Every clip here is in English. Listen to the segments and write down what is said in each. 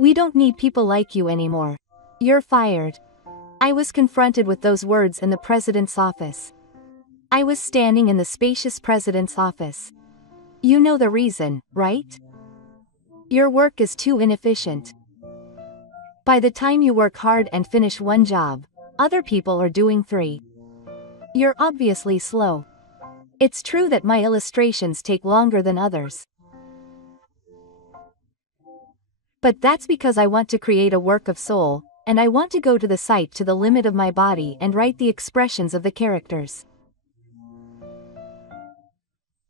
We don't need people like you anymore. You're fired. I was confronted with those words in the president's office. I was standing in the spacious president's office. You know the reason, right? Your work is too inefficient. By the time you work hard and finish one job, other people are doing 3. You're obviously slow. It's true that my illustrations take longer than others. But that's because I want to create a work of soul, and I want to go to the site to the limit of my body and write the expressions of the characters.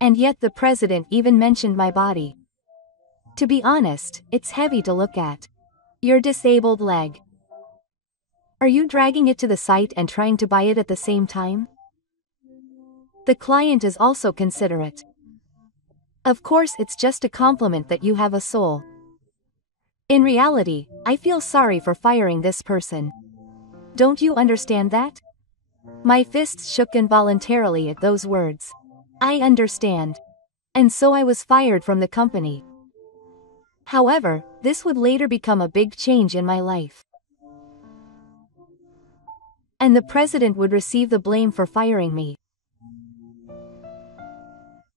And yet the president even mentioned my body. To be honest, it's heavy to look at. Your disabled leg. Are you dragging it to the site and trying to buy it at the same time? The client is also considerate. Of course, it's just a compliment that you have a soul. In reality, I feel sorry for firing this person. Don't you understand that? My fists shook involuntarily at those words. I understand. And so I was fired from the company. However, this would later become a big change in my life. And the president would receive the blame for firing me.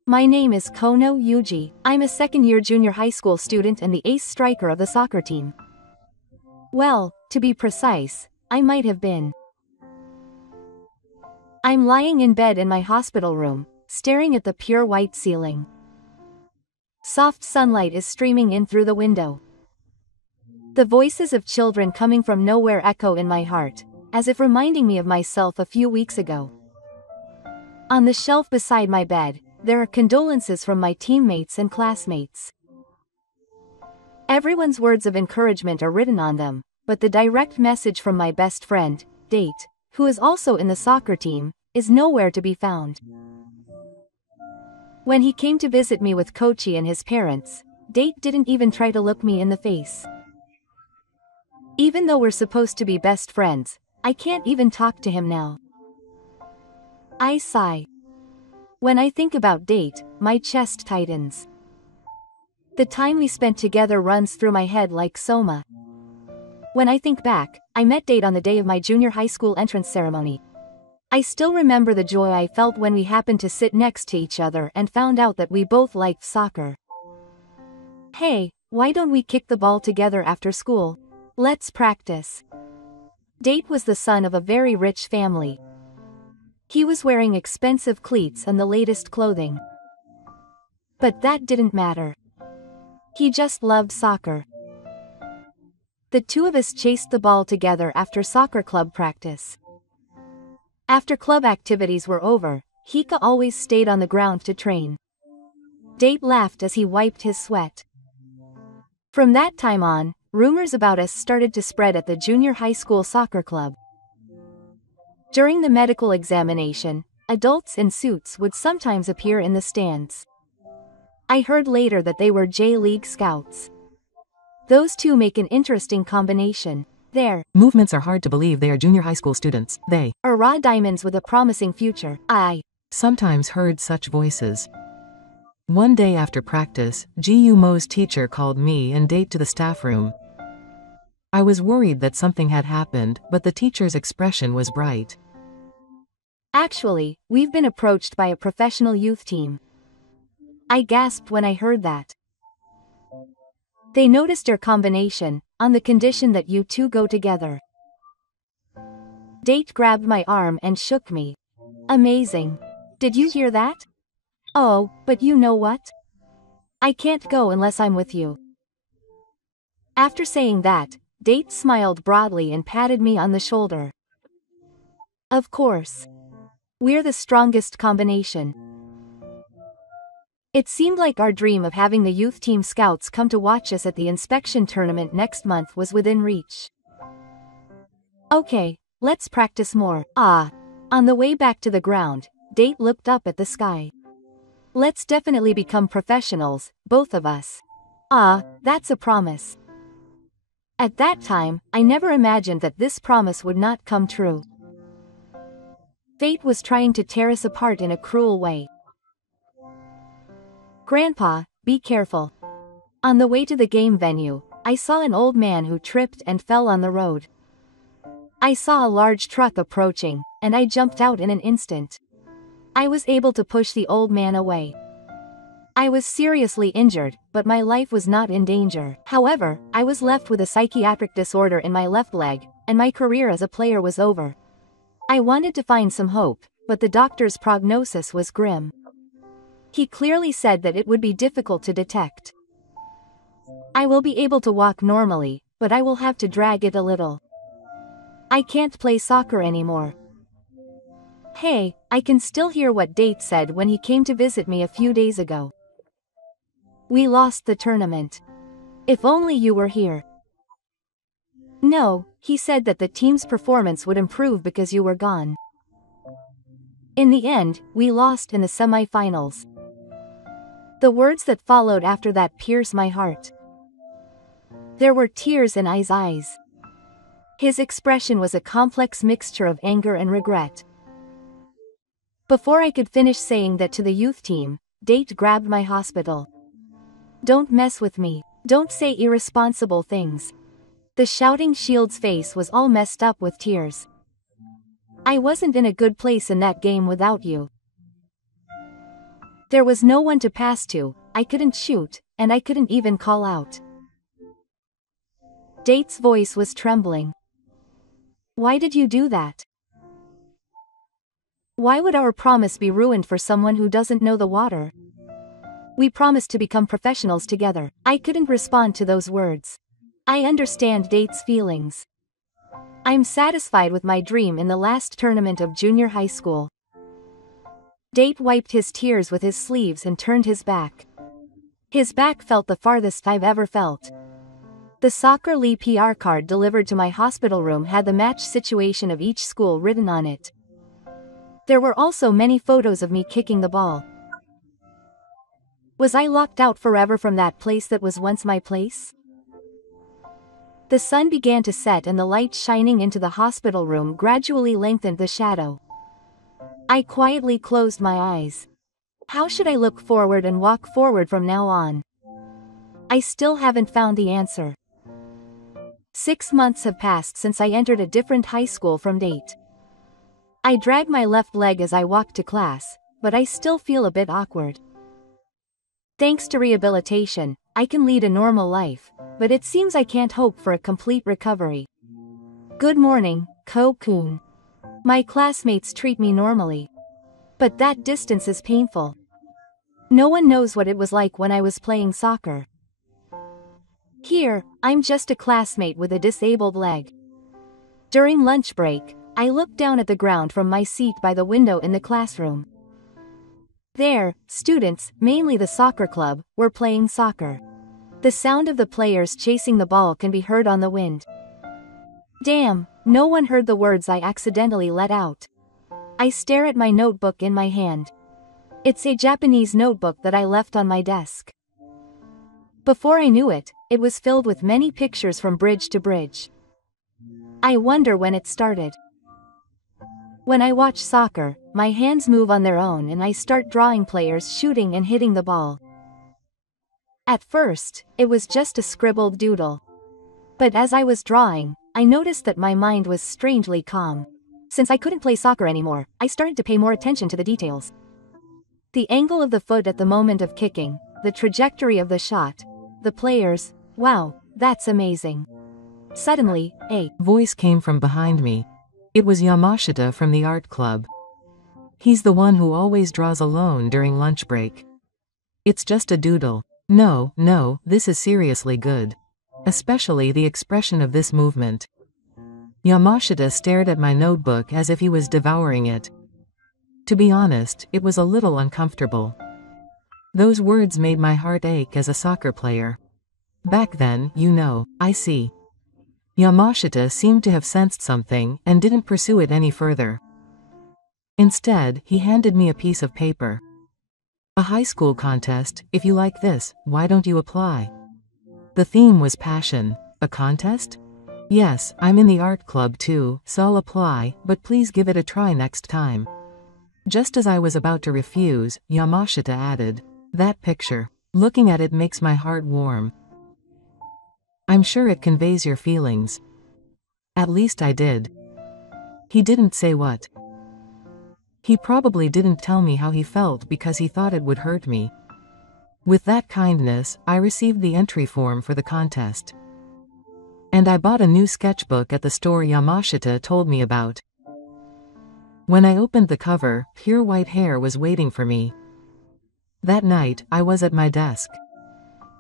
My name is Kono Yuji. I'm a second-year junior high school student and the ace striker of the soccer team. Well, to be precise, I might have been. I'm lying in bed in my hospital room, staring at the pure white ceiling. Soft sunlight is streaming in through the window. The voices of children coming from nowhere echo in my heart, as if reminding me of myself a few weeks ago. On the shelf beside my bed, there are condolences from my teammates and classmates. Everyone's words of encouragement are written on them, but the direct message from my best friend, Date, who is also in the soccer team, is nowhere to be found. When he came to visit me with Kochi and his parents, Date didn't even try to look me in the face. Even though we're supposed to be best friends, I can't even talk to him now. I sigh. When I think about Date, my chest tightens. The time we spent together runs through my head like soma. When I think back, I met Date on the day of my junior high school entrance ceremony. I still remember the joy I felt when we happened to sit next to each other and found out that we both liked soccer. Hey, why don't we kick the ball together after school? Let's practice. Date was the son of a very rich family. He was wearing expensive cleats and the latest clothing. But that didn't matter. He just loved soccer. The two of us chased the ball together after soccer club practice. After club activities were over, Hika always stayed on the ground to train. Date laughed as he wiped his sweat. From that time on, rumors about us started to spread at the junior high school soccer club. During the medical examination, adults in suits would sometimes appear in the stands. I heard later that they were J-League scouts. Those two make an interesting combination. Their movements are hard to believe they are junior high school students. They are raw diamonds with a promising future. I sometimes heard such voices. One day after practice, GU Mo's teacher called me and Date to the staff room. I was worried that something had happened, but the teacher's expression was bright. Actually, we've been approached by a professional youth team. I gasped when I heard that. They noticed our combination, on the condition that you two go together. Date grabbed my arm and shook me. Amazing. Did you hear that? Oh, but you know what? I can't go unless I'm with you. After saying that, Date smiled broadly and patted me on the shoulder. Of course. We're the strongest combination. It seemed like our dream of having the youth team scouts come to watch us at the inspection tournament next month was within reach. Okay, let's practice more. On the way back to the ground, Date looked up at the sky. Let's definitely become professionals, both of us. That's a promise. At that time, I never imagined that this promise would not come true. Fate was trying to tear us apart in a cruel way. Grandpa, be careful. On the way to the game venue, I saw an old man who tripped and fell on the road. I saw a large truck approaching, and I jumped out in an instant. I was able to push the old man away. I was seriously injured, but my life was not in danger. However, I was left with a psychiatric disorder in my left leg, and my career as a player was over. I wanted to find some hope, but the doctor's prognosis was grim. He clearly said that it would be difficult to detect. I will be able to walk normally, but I will have to drag it a little. I can't play soccer anymore. Hey, I can still hear what Date said when he came to visit me a few days ago. We lost the tournament. If only you were here. No, he said that the team's performance would improve because you were gone. In the end, we lost in the semi-finals. The words that followed after that pierced my heart. There were tears in his eyes. His expression was a complex mixture of anger and regret. Before I could finish saying that to the youth team, Date grabbed my hospital. Don't mess with me. Don't say irresponsible things. The shouting shield's face was all messed up with tears. I wasn't in a good place in that game without you. There was no one to pass to, I couldn't shoot, and I couldn't even call out. Date's voice was trembling. Why did you do that? Why would our promise be ruined for someone who doesn't know the water? We promised to become professionals together. I couldn't respond to those words. I understand Date's feelings. I'm satisfied with my dream in the last tournament of junior high school. Date wiped his tears with his sleeves and turned his back. His back felt the farthest I've ever felt. The soccer league PR card delivered to my hospital room had the match situation of each school written on it. There were also many photos of me kicking the ball. Was I locked out forever from that place that was once my place? The sun began to set and the light shining into the hospital room gradually lengthened the shadow. I quietly closed my eyes. How should I look forward and walk forward from now on? I still haven't found the answer. 6 months have passed since I entered a different high school from Date. I drag my left leg as I walk to class, but I still feel a bit awkward. Thanks to rehabilitation, I can lead a normal life, but it seems I can't hope for a complete recovery. Good morning, Ko-kun. My classmates treat me normally. But that distance is painful. No one knows what it was like when I was playing soccer. Here, I'm just a classmate with a disabled leg. During lunch break, I looked down at the ground from my seat by the window in the classroom. There, students, mainly the soccer club, were playing soccer. The sound of the players chasing the ball can be heard on the wind. Damn, no one heard the words I accidentally let out. I stare at my notebook in my hand. It's a Japanese notebook that I left on my desk. Before I knew it, it was filled with many pictures from bridge to bridge. I wonder when it started. When I watch soccer, my hands move on their own and I start drawing players shooting and hitting the ball. At first, it was just a scribbled doodle. But as I was drawing, I noticed that my mind was strangely calm. Since I couldn't play soccer anymore, I started to pay more attention to the details. The angle of the foot at the moment of kicking, the trajectory of the shot, the players, wow, that's amazing. Suddenly, a voice came from behind me. It was Yamashita from the art club. He's the one who always draws alone during lunch break. It's just a doodle. No, this is seriously good. Especially the expression of this movement. Yamashita stared at my notebook as if he was devouring it. To be honest, it was a little uncomfortable. Those words made my heart ache as a soccer player. Back then, I see. Yamashita seemed to have sensed something and didn't pursue it any further. Instead, he handed me a piece of paper. A high school contest. If you like this, why don't you apply? The theme was passion. A contest? Yes, I'm in the art club too, so I'll apply, but please give it a try next time. Just as I was about to refuse, Yamashita added, that picture. Looking at it makes my heart warm. I'm sure it conveys your feelings. At least I did. He didn't say what. He probably didn't tell me how he felt because he thought it would hurt me. With that kindness, I received the entry form for the contest. And I bought a new sketchbook at the store Yamashita told me about. When I opened the cover, pure white hair was waiting for me. That night, I was at my desk.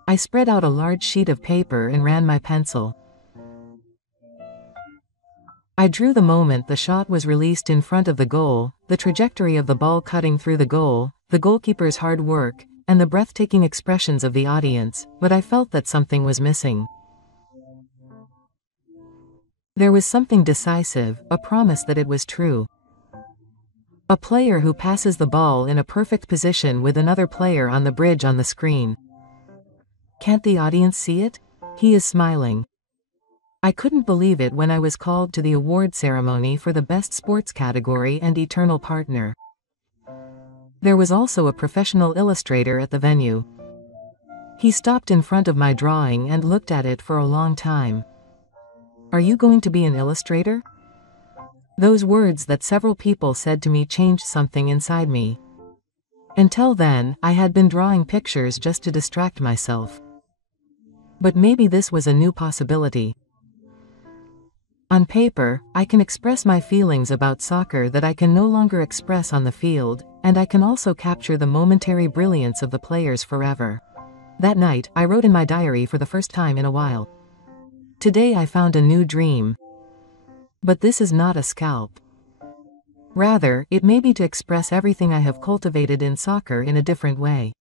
I spread out a large sheet of paper and ran my pencil. I drew the moment the shot was released in front of the goal, the trajectory of the ball cutting through the goal, the goalkeeper's hard work, and the breathtaking expressions of the audience, but I felt that something was missing. There was something decisive, a promise that it was true. A player who passes the ball in a perfect position with another player on the bridge on the screen. Can't the audience see it? He is smiling. I couldn't believe it when I was called to the award ceremony for the Best Sports category and Eternal Partner. There was also a professional illustrator at the venue. He stopped in front of my drawing and looked at it for a long time. Are you going to be an illustrator? Those words that several people said to me changed something inside me. Until then, I had been drawing pictures just to distract myself. But maybe this was a new possibility. On paper, I can express my feelings about soccer that I can no longer express on the field, and I can also capture the momentary brilliance of the players forever. That night, I wrote in my diary for the first time in a while. Today I found a new dream. But this is not a scalp. Rather, it may be to express everything I have cultivated in soccer in a different way.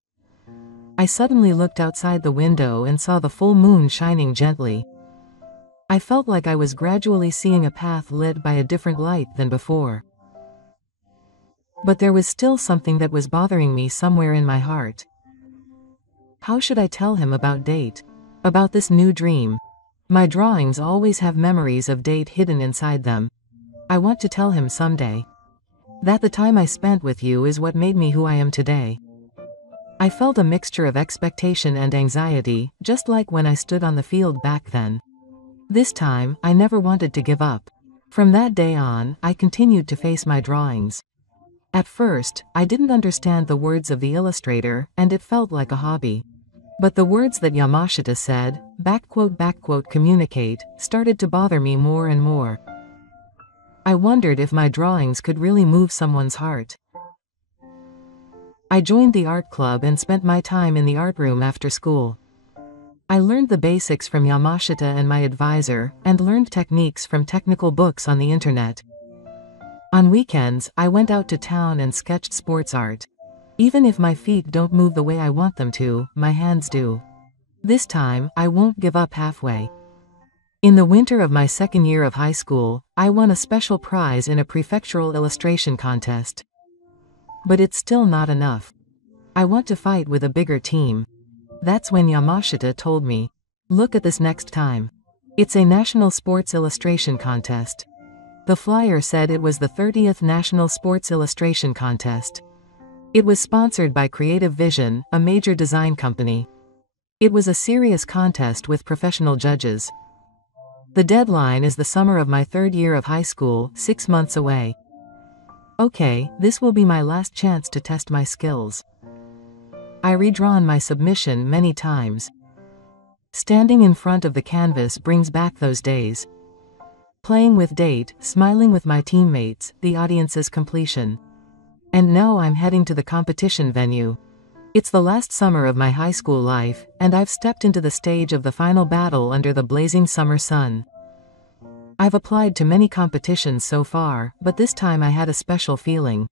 I suddenly looked outside the window and saw the full moon shining gently. I felt like I was gradually seeing a path lit by a different light than before. But there was still something that was bothering me somewhere in my heart. How should I tell him about Date? About this new dream? My drawings always have memories of Date hidden inside them. I want to tell him someday that the time I spent with you is what made me who I am today. I felt a mixture of expectation and anxiety, just like when I stood on the field back then. This time, I never wanted to give up. From that day on, I continued to face my drawings. At first, I didn't understand the words of the illustrator, and it felt like a hobby. But the words that Yamashita said, communicate, started to bother me more and more. I wondered if my drawings could really move someone's heart. I joined the art club and spent my time in the art room after school. I learned the basics from Yamashita and my advisor, and learned techniques from technical books on the internet. On weekends, I went out to town and sketched sports art. Even if my feet don't move the way I want them to, my hands do. This time, I won't give up halfway. In the winter of my second year of high school, I won a special prize in a prefectural illustration contest. But it's still not enough. I want to fight with a bigger team. That's when Yamashita told me, look at this next time. It's a national sports illustration contest. The flyer said it was the 30th National Sports Illustration Contest. It was sponsored by Creative Vision, a major design company. It was a serious contest with professional judges. The deadline is the summer of my third year of high school, 6 months away. Okay, this will be my last chance to test my skills. I redrawn my submission many times. Standing in front of the canvas brings back those days. Playing with Date, smiling with my teammates, the audience's completion. And now I'm heading to the competition venue. It's the last summer of my high school life, and I've stepped into the stage of the final battle under the blazing summer sun. I've applied to many competitions so far, but this time I had a special feeling.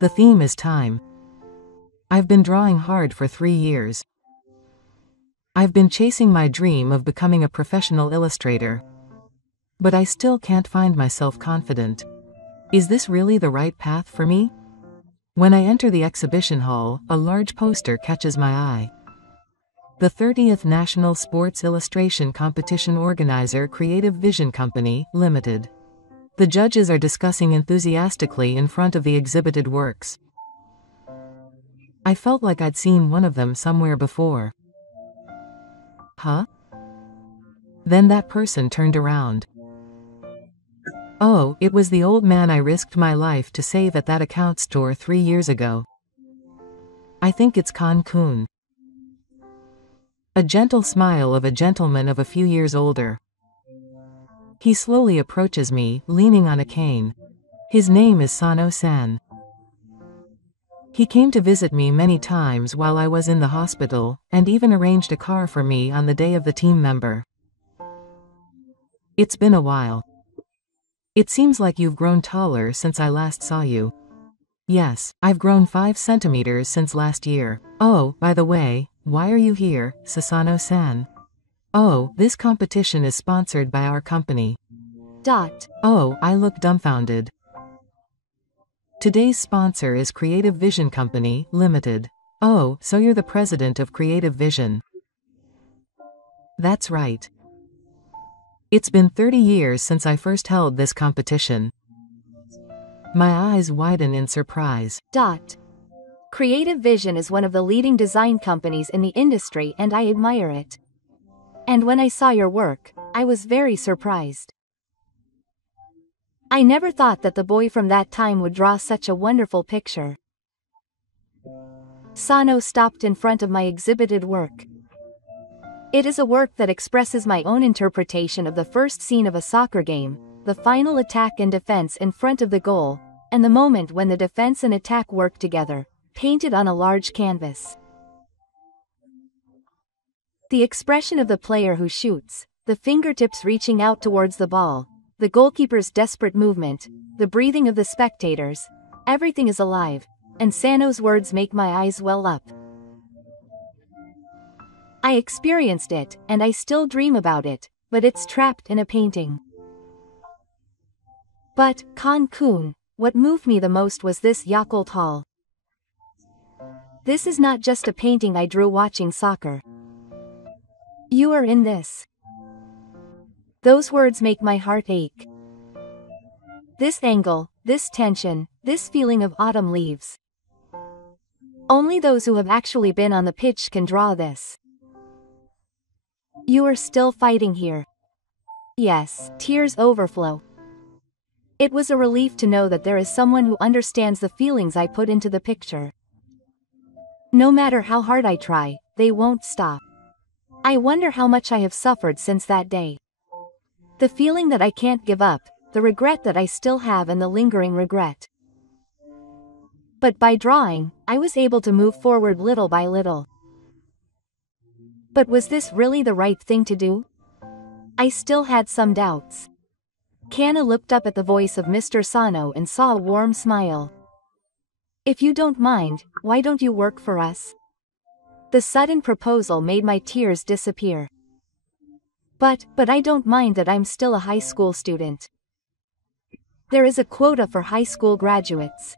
The theme is time. I've been drawing hard for 3 years. I've been chasing my dream of becoming a professional illustrator. But I still can't find myself confident. Is this really the right path for me? When I enter the exhibition hall, a large poster catches my eye. The 30th National Sports Illustration Competition Organizer Creative Vision Company, Limited. The judges are discussing enthusiastically in front of the exhibited works. I felt like I'd seen one of them somewhere before. Huh? Then that person turned around. Oh, it was the old man I risked my life to save at that account store 3 years ago. I think it's Cancun. A gentle smile of a gentleman of a few years older. He slowly approaches me, leaning on a cane. His name is Sano-san. He came to visit me many times while I was in the hospital, and even arranged a car for me on the day of the team member. It's been a while. It seems like you've grown taller since I last saw you. Yes, I've grown 5 centimeters since last year. Oh, by the way, why are you here, Sasano-san? Oh, this competition is sponsored by our company. Oh, I look dumbfounded. Today's sponsor is Creative Vision Company, Limited. Oh, so you're the president of Creative Vision. That's right. It's been 30 years since I first held this competition. My eyes widen in surprise. Creative Vision is one of the leading design companies in the industry and I admire it. And when I saw your work, I was very surprised. I never thought that the boy from that time would draw such a wonderful picture. Sano stopped in front of my exhibited work. It is a work that expresses my own interpretation of the first scene of a soccer game, the final attack and defense in front of the goal, and the moment when the defense and attack work together, painted on a large canvas. The expression of the player who shoots, the fingertips reaching out towards the ball, the goalkeeper's desperate movement, the breathing of the spectators, everything is alive, and Sano's words make my eyes well up. I experienced it, and I still dream about it, but it's trapped in a painting. But, Cancun, what moved me the most was this Yakult Hall. This is not just a painting I drew watching soccer. You are in this. Those words make my heart ache. This angle, this tension, this feeling of autumn leaves. Only those who have actually been on the pitch can draw this. You are still fighting here. Yes, tears overflow. It was a relief to know that there is someone who understands the feelings I put into the picture. No matter how hard I try, they won't stop. I wonder how much I have suffered since that day. The feeling that I can't give up, the regret that I still have and the lingering regret. But by drawing, I was able to move forward little by little. But was this really the right thing to do? I still had some doubts. Kana looked up at the voice of Mr. Sano and saw a warm smile. If you don't mind, why don't you work for us? The sudden proposal made my tears disappear. But I don't mind that I'm still a high school student. There is a quota for high school graduates.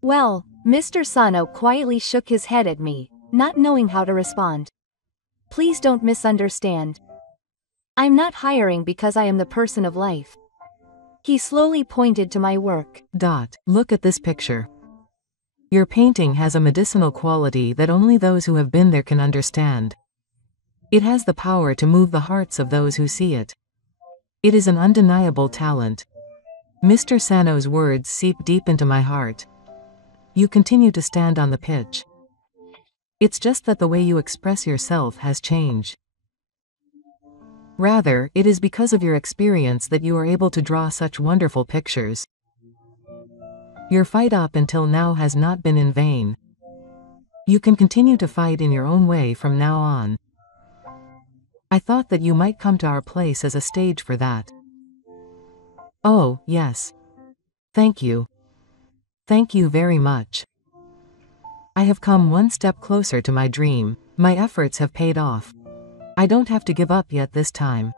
Well, Mr. Sano quietly shook his head at me, not knowing how to respond. Please don't misunderstand. I'm not hiring because I am the person of life. He slowly pointed to my work. Look at this picture. Your painting has a medicinal quality that only those who have been there can understand. It has the power to move the hearts of those who see it. It is an undeniable talent. Mr. Sano's words seep deep into my heart. You continue to stand on the pitch. It's just that the way you express yourself has changed. Rather, it is because of your experience that you are able to draw such wonderful pictures. Your fight up until now has not been in vain. You can continue to fight in your own way from now on. I thought that you might come to our place as a stage for that. Oh, yes. Thank you. Thank you very much. I have come one step closer to my dream. My efforts have paid off. I don't have to give up yet this time.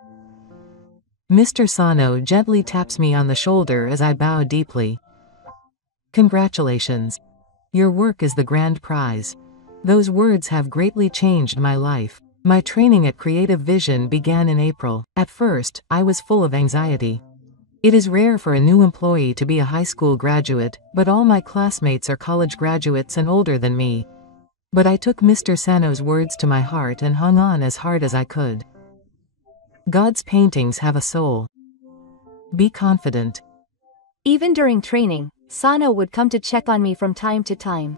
Mr. Sano gently taps me on the shoulder as I bow deeply. Congratulations. Your work is the grand prize. Those words have greatly changed my life. My training at Creative Vision began in April. At first, I was full of anxiety. It is rare for a new employee to be a high school graduate, but all my classmates are college graduates and older than me. But I took Mr. Sano's words to my heart and hung on as hard as I could. God's paintings have a soul. Be confident. Even during training, Sano would come to check on me from time to time.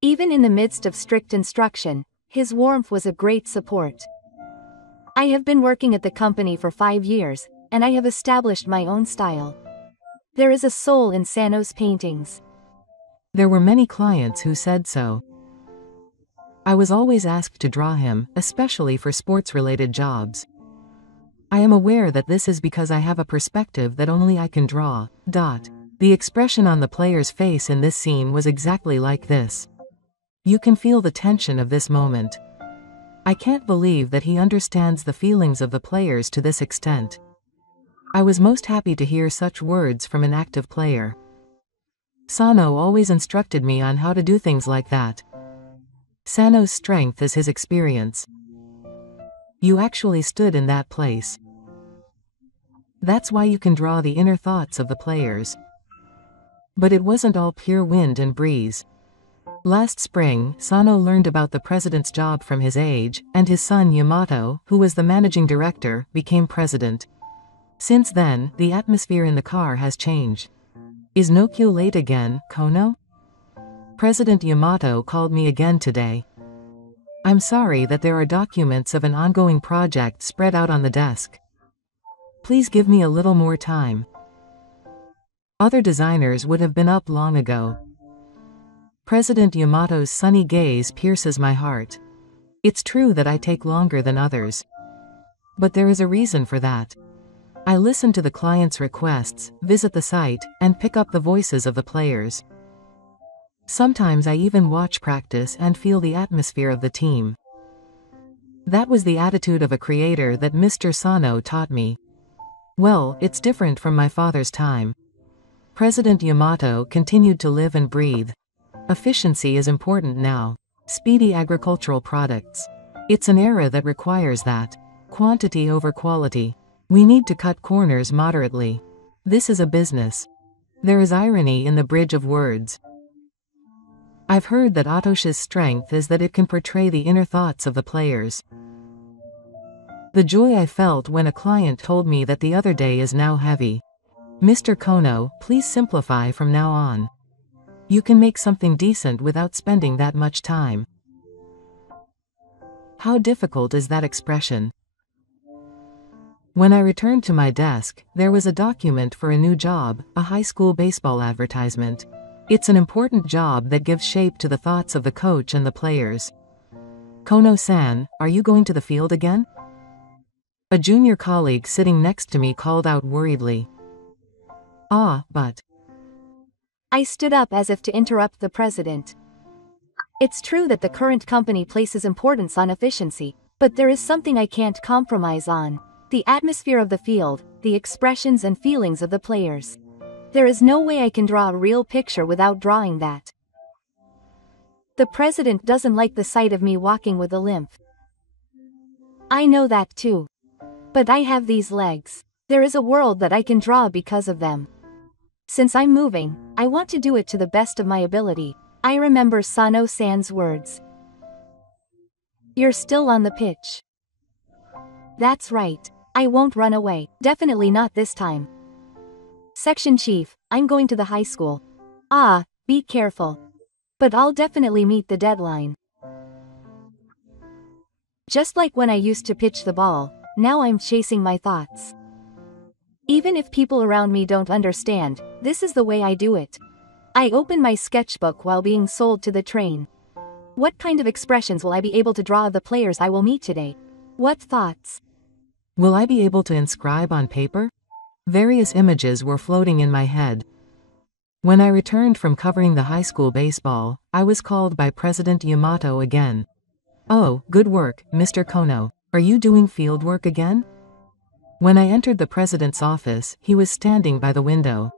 Even in the midst of strict instruction, his warmth was a great support. I have been working at the company for 5 years, and I have established my own style. There is a soul in Sano's paintings. There were many clients who said so. I was always asked to draw him, especially for sports-related jobs. I am aware that this is because I have a perspective that only I can draw. The expression on the player's face in this scene was exactly like this. You can feel the tension of this moment. I can't believe that he understands the feelings of the players to this extent. I was most happy to hear such words from an active player. Sano always instructed me on how to do things like that. Sano's strength is his experience. You actually stood in that place. That's why you can draw the inner thoughts of the players. But it wasn't all pure wind and breeze. Last spring, Sano learned about the president's job from his age, and his son Yamato, who was the managing director, became president. Since then, the atmosphere in the car has changed. Is Nokyo late again, Kono? President Yamato called me again today. I'm sorry that there are documents of an ongoing project spread out on the desk. Please give me a little more time. Other designers would have been up long ago. President Yamato's sunny gaze pierces my heart. It's true that I take longer than others. But there is a reason for that. I listen to the client's requests, visit the site, and pick up the voices of the players. Sometimes I even watch practice and feel the atmosphere of the team. That was the attitude of a creator that Mr. Sano taught me. Well, it's different from my father's time. President Yamato continued to live and breathe. Efficiency is important now. Speedy agricultural products. It's an era that requires that. Quantity over quality. We need to cut corners moderately. This is a business. There is irony in the bridge of words. I've heard that Atoshi's strength is that it can portray the inner thoughts of the players. The joy I felt when a client told me that the other day is now heavy. Mr. Kono, please simplify from now on. You can make something decent without spending that much time. How difficult is that expression? When I returned to my desk, there was a document for a new job, a high school baseball advertisement. It's an important job that gives shape to the thoughts of the coach and the players. Kono-san, are you going to the field again? A junior colleague sitting next to me called out worriedly. But... I stood up as if to interrupt the president. It's true that the current company places importance on efficiency, but there is something I can't compromise on. The atmosphere of the field, the expressions and feelings of the players. There is no way I can draw a real picture without drawing that. The president doesn't like the sight of me walking with a limp. I know that too. But I have these legs. There is a world that I can draw because of them. Since I'm moving, I want to do it to the best of my ability. I remember Sano-san's words. You're still on the pitch. That's right. I won't run away. Definitely not this time. Section Chief, I'm going to the high school. Be careful. But I'll definitely meet the deadline. Just like when I used to pitch the ball, now I'm chasing my thoughts. Even if people around me don't understand, this is the way I do it. I open my sketchbook while being sold to the train. What kind of expressions will I be able to draw of the players I will meet today? What thoughts? Will I be able to inscribe on paper? Various images were floating in my head. When I returned from covering the high school baseball, I was called by President Yamato again. Oh, good work, Mr. Kono. Are you doing field work again? When I entered the president's office, he was standing by the window.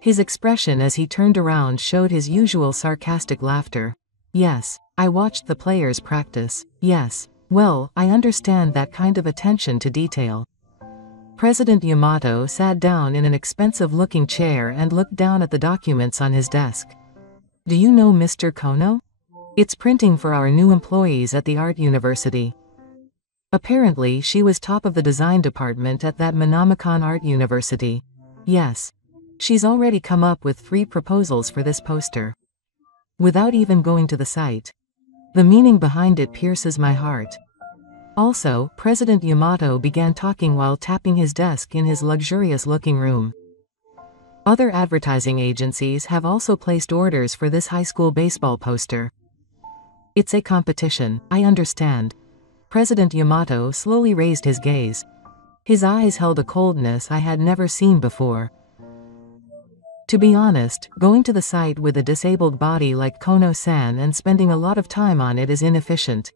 His expression as he turned around showed his usual sarcastic laughter. Yes, I watched the players practice. Yes. Well, I understand that kind of attention to detail. President Yamato sat down in an expensive-looking chair and looked down at the documents on his desk. Do you know Mr. Kono? It's printing for our new employees at the Art University. Apparently she was top of the design department at that Menominee Art University. Yes. She's already come up with 3 proposals for this poster. Without even going to the site. The meaning behind it pierces my heart. Also, President Yamato began talking while tapping his desk in his luxurious-looking room. Other advertising agencies have also placed orders for this high school baseball poster. It's a competition, I understand. President Yamato slowly raised his gaze. His eyes held a coldness I had never seen before. To be honest, going to the site with a disabled body like Kono-san and spending a lot of time on it is inefficient.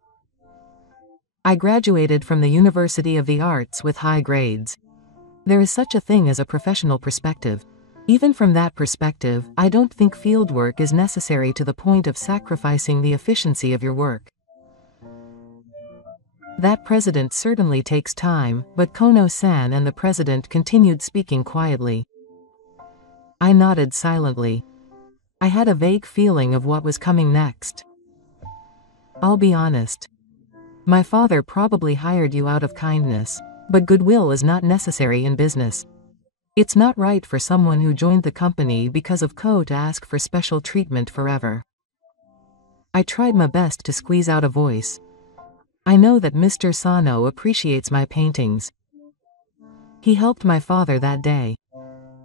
I graduated from the University of the Arts with high grades. There is such a thing as a professional perspective. Even from that perspective, I don't think fieldwork is necessary to the point of sacrificing the efficiency of your work. That president certainly takes time, but Kono-san and the president continued speaking quietly. I nodded silently. I had a vague feeling of what was coming next. I'll be honest. My father probably hired you out of kindness, but goodwill is not necessary in business. It's not right for someone who joined the company because of Ko to ask for special treatment forever. I tried my best to squeeze out a voice. I know that Mr. Sano appreciates my paintings. He helped my father that day.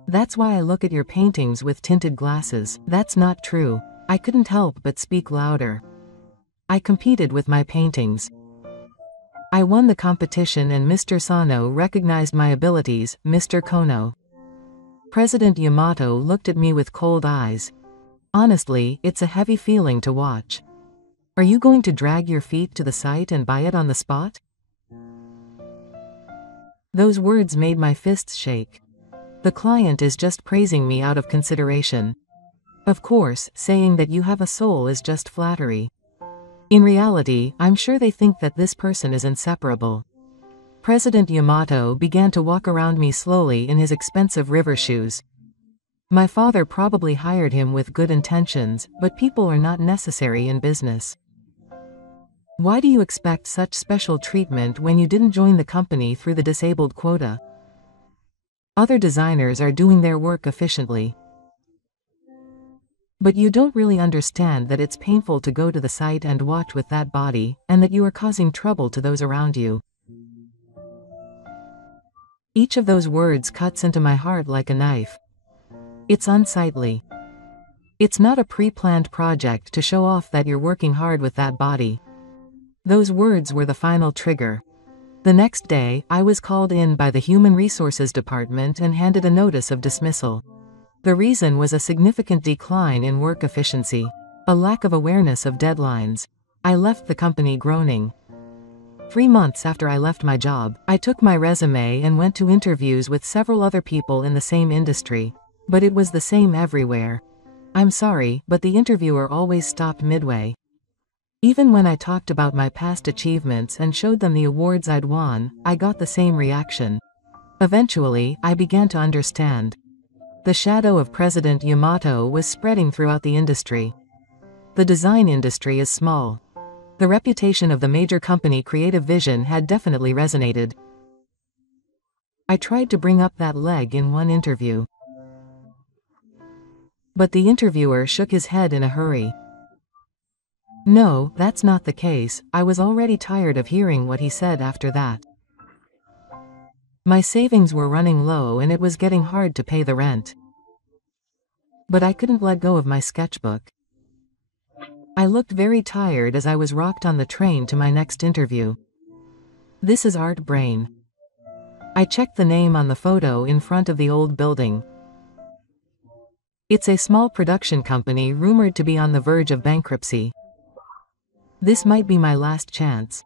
That's why I look at your paintings with tinted glasses. That's not true. I couldn't help but speak louder. I competed with my paintings. I won the competition and Mr. Sano recognized my abilities, Mr. Kono. President Yamato looked at me with cold eyes. Honestly, it's a heavy feeling to watch. Are you going to drag your feet to the site and buy it on the spot? Those words made my fists shake. The client is just praising me out of consideration. Of course, saying that you have a soul is just flattery. In reality, I'm sure they think that this person is inseparable. President Yamato began to walk around me slowly in his expensive river shoes. My father probably hired him with good intentions, but people are not necessary in business. Why do you expect such special treatment when you didn't join the company through the disabled quota? Other designers are doing their work efficiently. But you don't really understand that it's painful to go to the site and watch with that body, and that you are causing trouble to those around you. Each of those words cuts into my heart like a knife. It's unsightly. It's not a pre-planned project to show off that you're working hard with that body. Those words were the final trigger. The next day, I was called in by the Human Resources Department and handed a notice of dismissal. The reason was a significant decline in work efficiency, a lack of awareness of deadlines. I left the company groaning. 3 months after I left my job, I took my resume and went to interviews with several other people in the same industry. But it was the same everywhere. I'm sorry, but the interviewer always stopped midway. Even when I talked about my past achievements and showed them the awards I'd won, I got the same reaction. Eventually, I began to understand. The shadow of President Yamato was spreading throughout the industry. The design industry is small. The reputation of the major company Creative Vision had definitely resonated. I tried to bring up that leg in one interview. But the interviewer shook his head in a hurry. No, that's not the case. I was already tired of hearing what he said after that. My savings were running low and it was getting hard to pay the rent. But I couldn't let go of my sketchbook. I looked very tired as I was rocked on the train to my next interview. This is Art Brain. I checked the name on the photo in front of the old building. It's a small production company rumored to be on the verge of bankruptcy. This might be my last chance.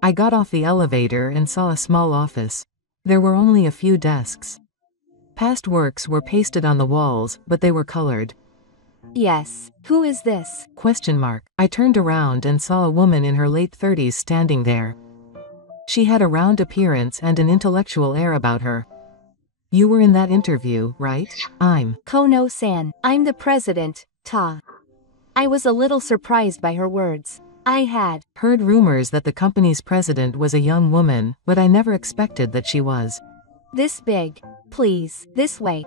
I got off the elevator and saw a small office. There were only a few desks. Past works were pasted on the walls, but they were colored. Yes, who is this? Question mark. I turned around and saw a woman in her late 30s standing there. She had a round appearance and an intellectual air about her. You were in that interview, right? I'm Kono-san. I'm the president, Ta. I was a little surprised by her words. I had heard rumors that the company's president was a young woman, but I never expected that she was. this big. Please, this way.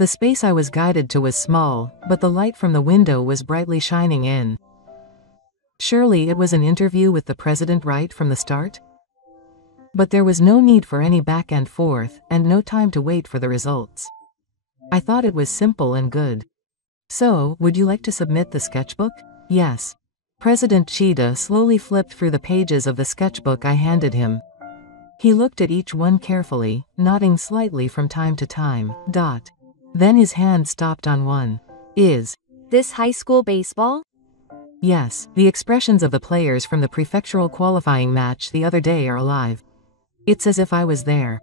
The space I was guided to was small, but the light from the window was brightly shining in. Surely it was an interview with the president right from the start? But there was no need for any back and forth, and no time to wait for the results. I thought it was simple and good. So, would you like to submit the sketchbook? Yes. President Cheetah slowly flipped through the pages of the sketchbook I handed him. He looked at each one carefully, nodding slightly from time to time. Then his hand stopped on one. Is this high school baseball? Yes, the expressions of the players from the prefectural qualifying match the other day are alive. It's as if I was there.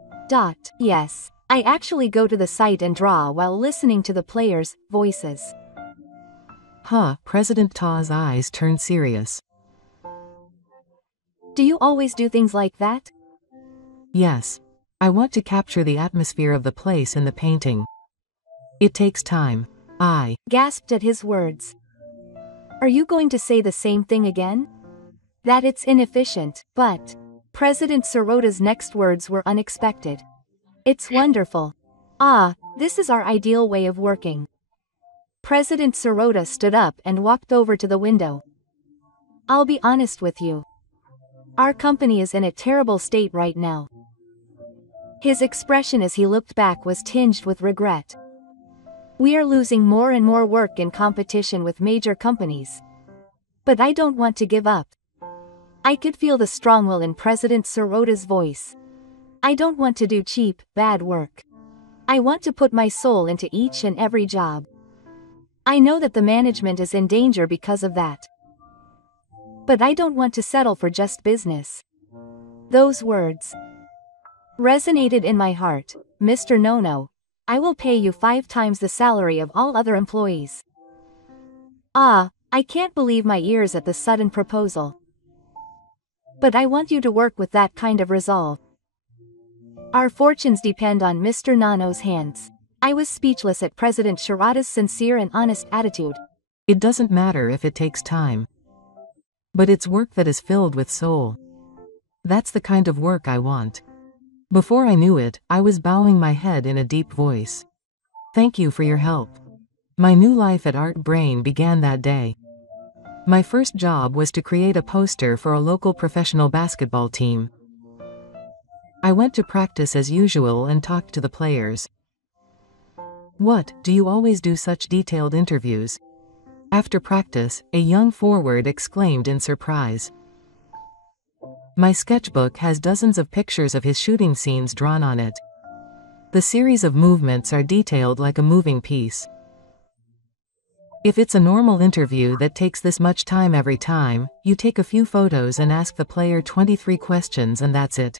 Yes. I actually go to the site and draw while listening to the players' voices. President Ta's eyes turned serious. Do you always do things like that? Yes. I want to capture the atmosphere of the place in the painting. It takes time. I gasped at his words. Are you going to say the same thing again? That it's inefficient, but President Sirot's next words were unexpected. It's wonderful. This is our ideal way of working. President Sirota stood up and walked over to the window. I'll be honest with you. Our company is in a terrible state right now. His expression as he looked back was tinged with regret. We are losing more and more work in competition with major companies. But I don't want to give up. I could feel the strong will in President Sirota's voice. I don't want to do cheap, bad work. I want to put my soul into each and every job. I know that the management is in danger because of that. But I don't want to settle for just business. Those words resonated in my heart. Mr. Nono, I will pay you 5 times the salary of all other employees. I can't believe my ears at the sudden proposal. But I want you to work with that kind of resolve. Our fortunes depend on Mr. Nono's hands. I was speechless at President Shirata's sincere and honest attitude. It doesn't matter if it takes time. But it's work that is filled with soul. That's the kind of work I want. Before I knew it, I was bowing my head in a deep voice. Thank you for your help. My new life at Art Brain began that day. My first job was to create a poster for a local professional basketball team. I went to practice as usual and talked to the players. What, do you always do such detailed interviews? After practice, a young forward exclaimed in surprise. My sketchbook has dozens of pictures of his shooting scenes drawn on it. The series of movements are detailed like a moving piece. If it's a normal interview that takes this much time every time, you take a few photos and ask the player 23 questions and that's it.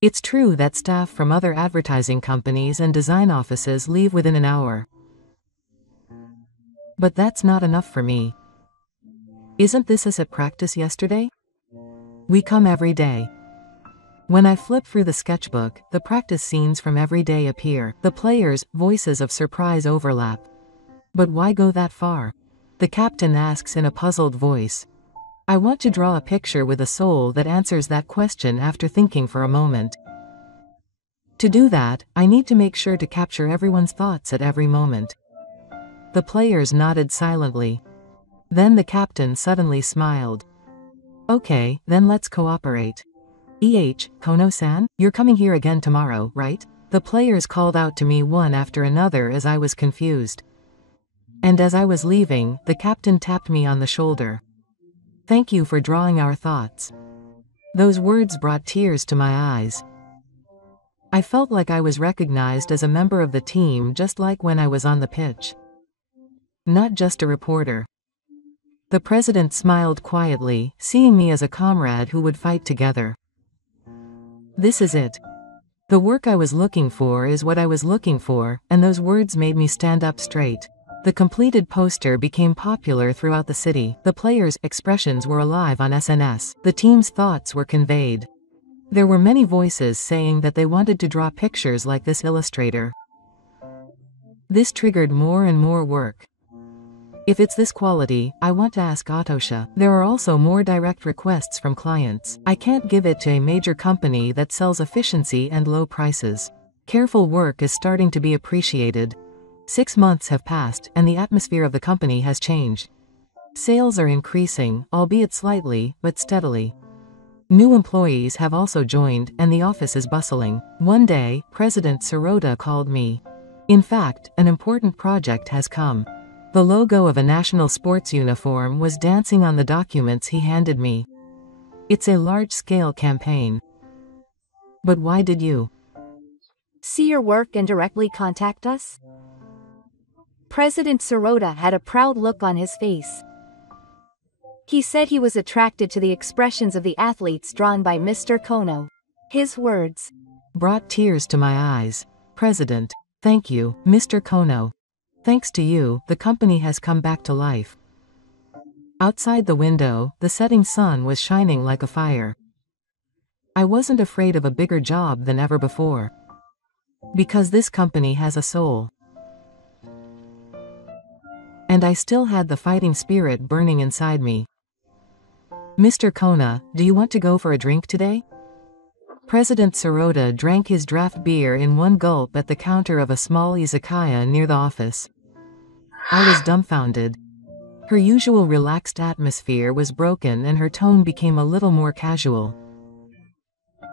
It's true that staff from other advertising companies and design offices leave within an hour. But that's not enough for me. Isn't this as at practice yesterday? We come every day. When I flip through the sketchbook, the practice scenes from every day appear. The players' voices of surprise overlap. But why go that far? The captain asks in a puzzled voice. I want to draw a picture with a soul that answers that question after thinking for a moment. To do that, I need to make sure to capture everyone's thoughts at every moment. The players nodded silently. Then the captain suddenly smiled. Okay, then let's cooperate. Kono-san, you're coming here again tomorrow, right? The players called out to me one after another as I was confused. And as I was leaving, the captain tapped me on the shoulder. Thank you for drawing our thoughts. Those words brought tears to my eyes. I felt like I was recognized as a member of the team just like when I was on the pitch. Not just a reporter. The president smiled quietly, seeing me as a comrade who would fight together. This is it. The work I was looking for is what I was looking for, and those words made me stand up straight. The completed poster became popular throughout the city. The players' expressions were alive on SNS. The team's thoughts were conveyed. There were many voices saying that they wanted to draw pictures like this illustrator. This triggered more and more work. If it's this quality, I want to ask Atosha. There are also more direct requests from clients. I can't give it to a major company that sells efficiency and low prices. Careful work is starting to be appreciated. 6 months have passed, and the atmosphere of the company has changed. Sales are increasing, albeit slightly, but steadily. New employees have also joined, and the office is bustling. One day, President Sirota called me. In fact, an important project has come. The logo of a national sports uniform was dancing on the documents he handed me. It's a large-scale campaign. But why did you see your work and directly contact us? President Sirota had a proud look on his face. He said he was attracted to the expressions of the athletes drawn by Mr. Kono. His words brought tears to my eyes. President, thank you, Mr. Kono. Thanks to you, the company has come back to life. Outside the window, the setting sun was shining like a fire. I wasn't afraid of a bigger job than ever before. Because this company has a soul. And I still had the fighting spirit burning inside me. Mr. Kona, do you want to go for a drink today? President Sirota drank his draft beer in one gulp at the counter of a small izakaya near the office. I was dumbfounded. Her usual relaxed atmosphere was broken and her tone became a little more casual.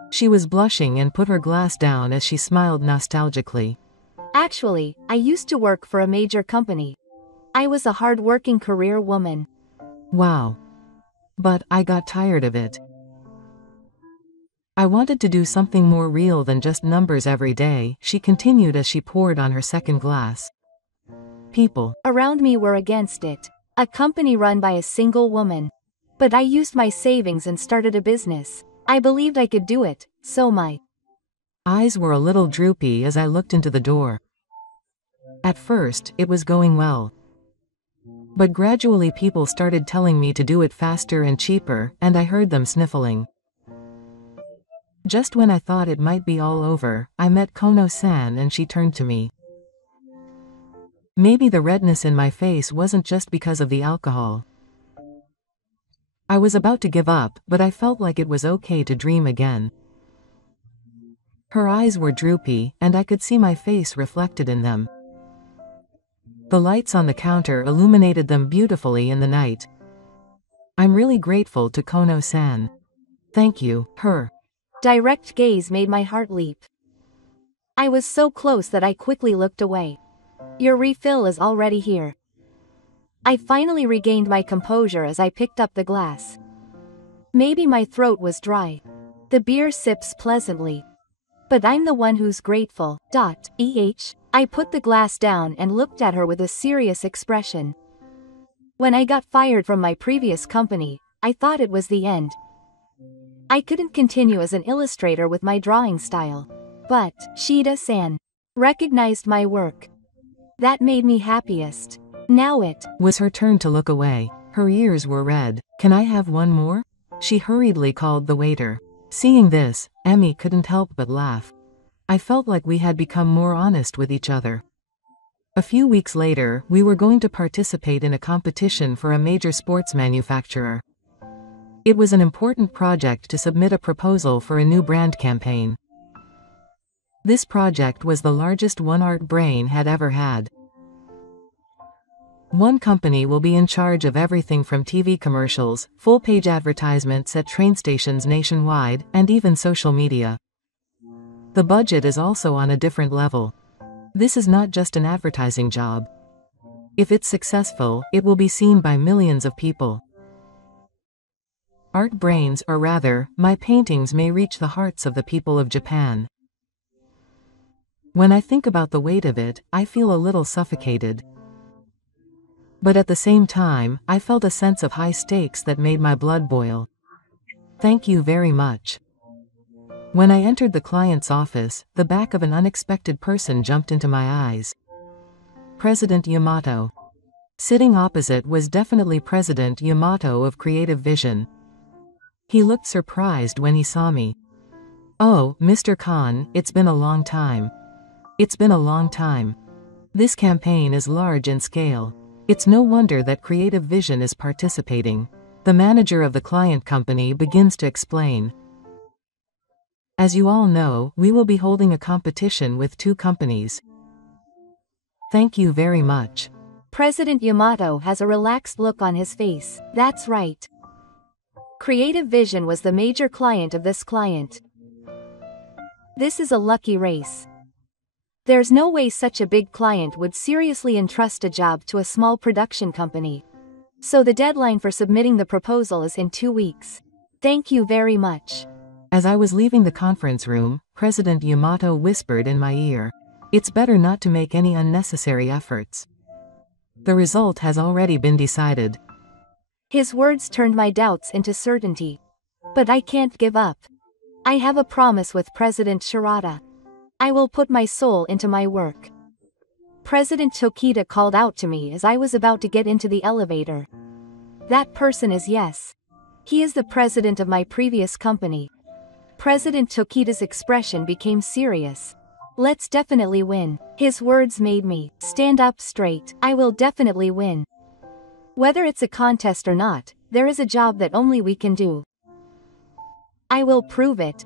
She was blushing and put her glass down as she smiled nostalgically. Actually, I used to work for a major company. I was a hard-working career woman. Wow. But I got tired of it. I wanted to do something more real than just numbers every day, she continued as she poured on her second glass. People around me were against it. A company run by a single woman. But I used my savings and started a business. I believed I could do it, so my eyes were a little droopy as I looked into the door. At first, it was going well. But gradually people started telling me to do it faster and cheaper, and I heard them sniffling. Just when I thought it might be all over, I met Kono-san and she turned to me. Maybe the redness in my face wasn't just because of the alcohol. I was about to give up, but I felt like it was okay to dream again. Her eyes were droopy, and I could see my face reflected in them. The lights on the counter illuminated them beautifully in the night. I'm really grateful to Kono-san. Thank you. Her direct gaze made my heart leap. I was so close that I quickly looked away. Your refill is already here. I finally regained my composure as I picked up the glass. Maybe my throat was dry. The beer sips pleasantly. But I'm the one who's grateful. I put the glass down and looked at her with a serious expression. When I got fired from my previous company, I thought it was the end. I couldn't continue as an illustrator with my drawing style. But Shida-san recognized my work. That made me happiest. Now it was her turn to look away. Her ears were red. Can I have one more? She hurriedly called the waiter. Seeing this, Emmy couldn't help but laugh. I felt like we had become more honest with each other. A few weeks later, we were going to participate in a competition for a major sports manufacturer. It was an important project to submit a proposal for a new brand campaign. This project was the largest one Art Brain had ever had. One company will be in charge of everything from TV commercials, full-page advertisements at train stations nationwide, and even social media. The budget is also on a different level. This is not just an advertising job. If it's successful, it will be seen by millions of people. Art Brains, or rather, my paintings may reach the hearts of the people of Japan. When I think about the weight of it, I feel a little suffocated. But at the same time, I felt a sense of high stakes that made my blood boil. Thank you very much. When I entered the client's office, the back of an unexpected person jumped into my eyes. President Yamato. Sitting opposite was definitely President Yamato of Creative Vision. He looked surprised when he saw me. Oh, Mr. Khan, it's been a long time. It's been a long time. This campaign is large in scale. It's no wonder that Creative Vision is participating. The manager of the client company begins to explain. As you all know, we will be holding a competition with 2 companies. Thank you very much. President Yamato has a relaxed look on his face. That's right. Creative Vision was the major client of this client. This is a lucky race. There's no way such a big client would seriously entrust a job to a small production company. So the deadline for submitting the proposal is in 2 weeks. Thank you very much. As I was leaving the conference room, President Yamato whispered in my ear, "It's better not to make any unnecessary efforts. The result has already been decided." His words turned my doubts into certainty. But I can't give up. I have a promise with President Shirata. I will put my soul into my work. President Tokita called out to me as I was about to get into the elevator. That person is yes. He is the president of my previous company. President Tokita's expression became serious. Let's definitely win. His words made me stand up straight. I will definitely win. Whether it's a contest or not, there is a job that only we can do. I will prove it.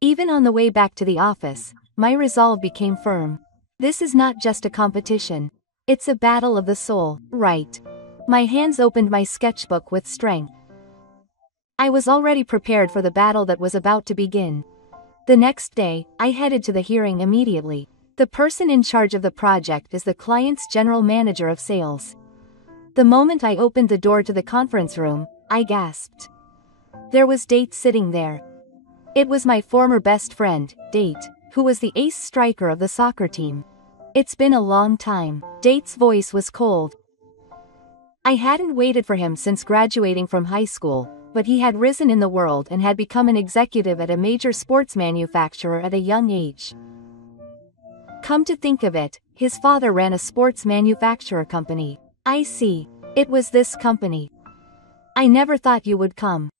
Even on the way back to the office, my resolve became firm. This is not just a competition. It's a battle of the soul, right? My hands opened my sketchbook with strength. I was already prepared for the battle that was about to begin. The next day, I headed to the hearing immediately. The person in charge of the project is the client's general manager of sales. The moment I opened the door to the conference room, I gasped. There was Date sitting there. It was my former best friend, Date, who was the ace striker of the soccer team. It's been a long time. Date's voice was cold. I hadn't waited for him since graduating from high school, but he had risen in the world and had become an executive at a major sports manufacturer at a young age. Come to think of it, his father ran a sports manufacturer company. I see. It was this company. I never thought you would come.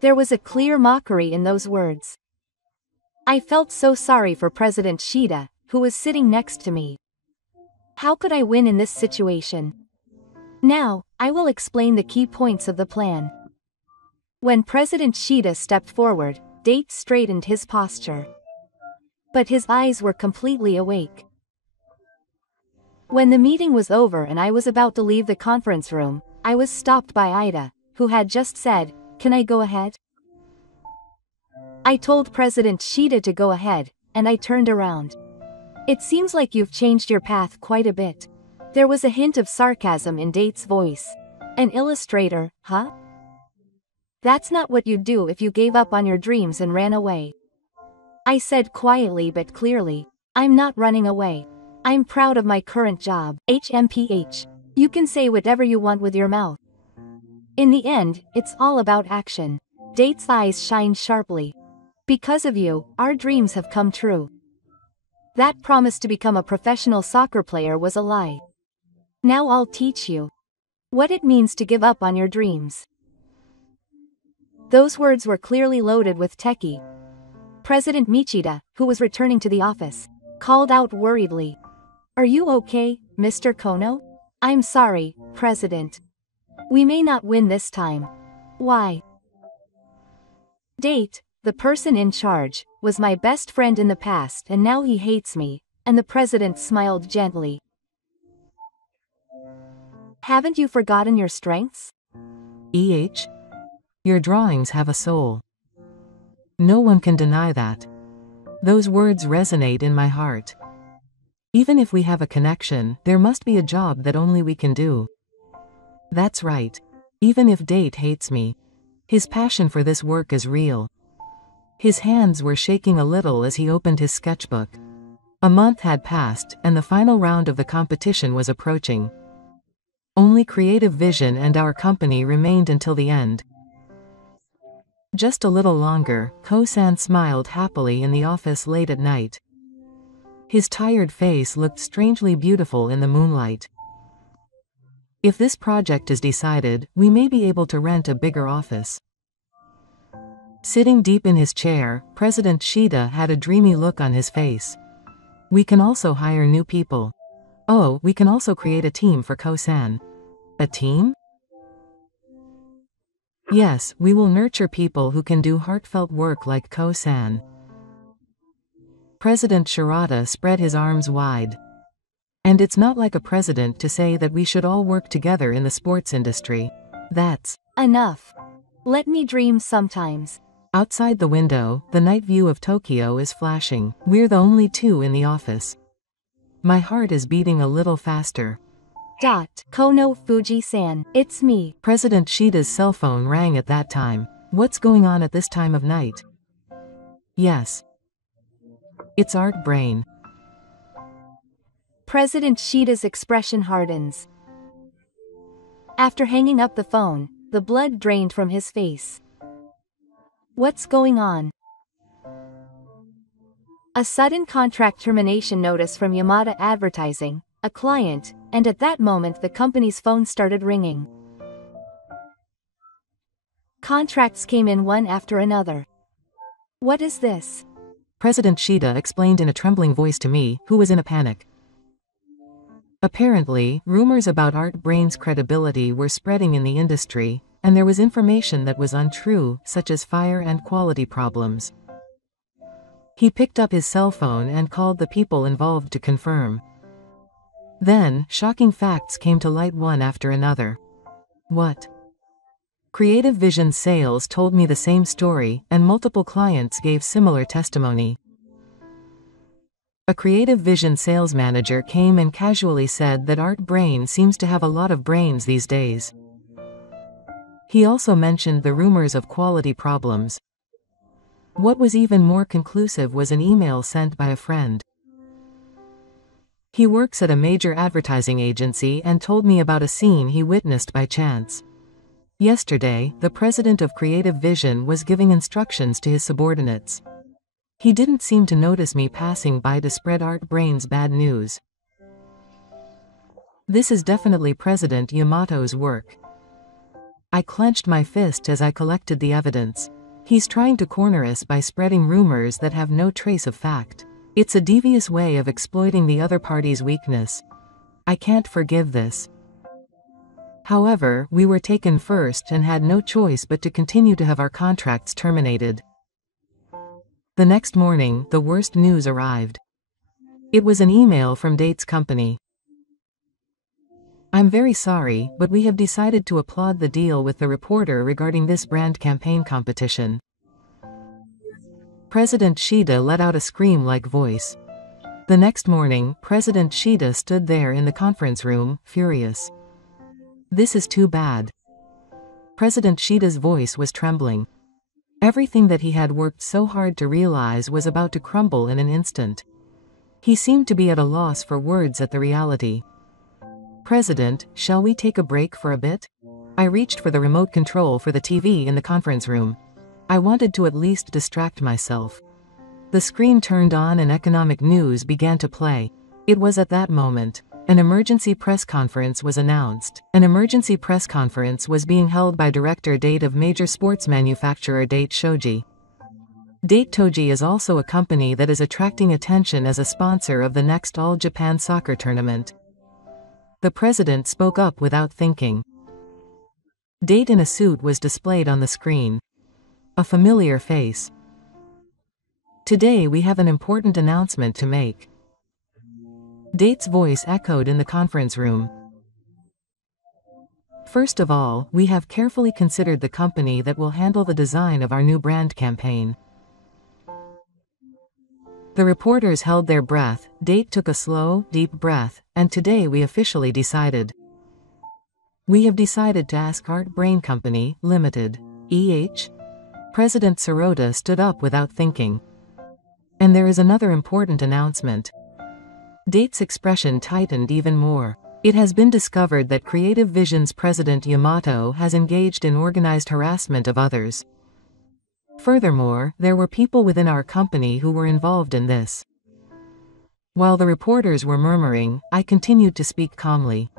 There was a clear mockery in those words. I felt so sorry for President Shida, who was sitting next to me. How could I win in this situation? Now, I will explain the key points of the plan. When President Shida stepped forward, Date straightened his posture. But his eyes were completely awake. When the meeting was over and I was about to leave the conference room, I was stopped by Ida, who had just said, "Can I go ahead?" I told President Shida to go ahead, and I turned around. It seems like you've changed your path quite a bit. There was a hint of sarcasm in Date's voice. An illustrator, huh? That's not what you'd do if you gave up on your dreams and ran away. I said quietly but clearly, I'm not running away. I'm proud of my current job. HMPH. You can say whatever you want with your mouth. In the end, it's all about action. Date's eyes shined sharply. Because of you, our dreams have come true. That promise to become a professional soccer player was a lie. Now I'll teach you what it means to give up on your dreams. Those words were clearly loaded with techie. President Michida, who was returning to the office, called out worriedly. Are you okay, Mr. Kono? I'm sorry, President. We may not win this time. Why? Date, the person in charge, was my best friend in the past and now he hates me, and the president smiled gently. Haven't you forgotten your strengths? Your drawings have a soul. No one can deny that. Those words resonate in my heart. Even if we have a connection, there must be a job that only we can do. That's right. Even if Date hates me, his passion for this work is real. His hands were shaking a little as he opened his sketchbook. A month had passed, and the final round of the competition was approaching. Only Creative Vision and our company remained until the end. Just a little longer, Ko-san smiled happily in the office late at night. His tired face looked strangely beautiful in the moonlight. If this project is decided, we may be able to rent a bigger office. Sitting deep in his chair, President Shida had a dreamy look on his face. We can also hire new people. Oh, we can also create a team for Ko-san. A team? Yes, we will nurture people who can do heartfelt work like Ko-san. President Shirata spread his arms wide. And it's not like a president to say that we should all work together in the sports industry. That's enough. Let me dream sometimes. Outside the window, the night view of Tokyo is flashing. We're the only two in the office. My heart is beating a little faster. Kono Fuji-san, it's me. President Shida's cell phone rang at that time. What's going on at this time of night? Yes. It's Art Brain. President Shida's expression hardens. After hanging up the phone, the blood drained from his face. What's going on? A sudden contract termination notice from Yamada Advertising, a client, and at that moment the company's phone started ringing. Contracts came in one after another. What is this? President Shida explained in a trembling voice to me, who was in a panic. Apparently, rumors about Art Brain's credibility were spreading in the industry, and there was information that was untrue, such as fire and quality problems. He picked up his cell phone and called the people involved to confirm. Then, shocking facts came to light one after another. What? Creative Vision Sales told me the same story, and multiple clients gave similar testimony. A Creative Vision sales manager came and casually said that Art Brain seems to have a lot of brains these days. He also mentioned the rumors of quality problems. What was even more conclusive was an email sent by a friend. He works at a major advertising agency and told me about a scene he witnessed by chance. Yesterday, the president of Creative Vision was giving instructions to his subordinates. He didn't seem to notice me passing by to spread Art Brain's bad news. This is definitely President Yamato's work. I clenched my fist as I collected the evidence. He's trying to corner us by spreading rumors that have no trace of fact. It's a devious way of exploiting the other party's weakness. I can't forgive this. However, we were taken first and had no choice but to continue to have our contracts terminated. The next morning, the worst news arrived. It was an email from Date's company. I'm very sorry, but we have decided to applaud the deal with the reporter regarding this brand campaign competition. President Shida let out a scream-like voice. The next morning, President Shida stood there in the conference room, furious. This is too bad. President Shida's voice was trembling. Everything that he had worked so hard to realize was about to crumble in an instant. He seemed to be at a loss for words at the reality. President, shall we take a break for a bit? I reached for the remote control for the TV in the conference room. I wanted to at least distract myself. The screen turned on and economic news began to play. It was at that moment. An emergency press conference was announced. An emergency press conference was being held by Director Date of major sports manufacturer Date Shoji. Date Toji is also a company that is attracting attention as a sponsor of the next All Japan soccer tournament. The president spoke up without thinking. Date in a suit was displayed on the screen. A familiar face. Today we have an important announcement to make. Date's voice echoed in the conference room. First of all, we have carefully considered the company that will handle the design of our new brand campaign. The reporters held their breath. Date took a slow, deep breath, and today we officially decided. We have decided to ask Art Brain Company, Limited, EH? President Sirota stood up without thinking. And there is another important announcement. Date's expression tightened even more. It has been discovered that Creative Vision's president Yamato has engaged in organized harassment of others. Furthermore, there were people within our company who were involved in this. While the reporters were murmuring, I continued to speak calmly.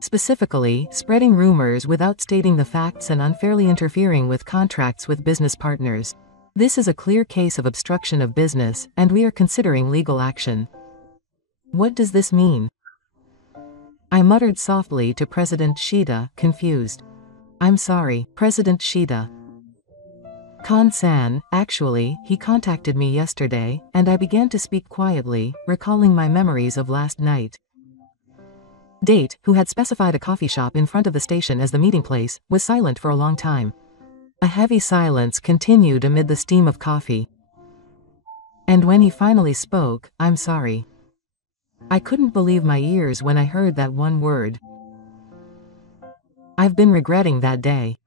Specifically, spreading rumors without stating the facts and unfairly interfering with contracts with business partners. This is a clear case of obstruction of business, and we are considering legal action. What does this mean? I muttered softly to President Shida, confused. I'm sorry, President Shida. Kan-san, actually, he contacted me yesterday, and I began to speak quietly, recalling my memories of last night. Date, who had specified a coffee shop in front of the station as the meeting place, was silent for a long time. A heavy silence continued amid the steam of coffee. And when he finally spoke, I'm sorry. I couldn't believe my ears when I heard that one word. I've been regretting that day.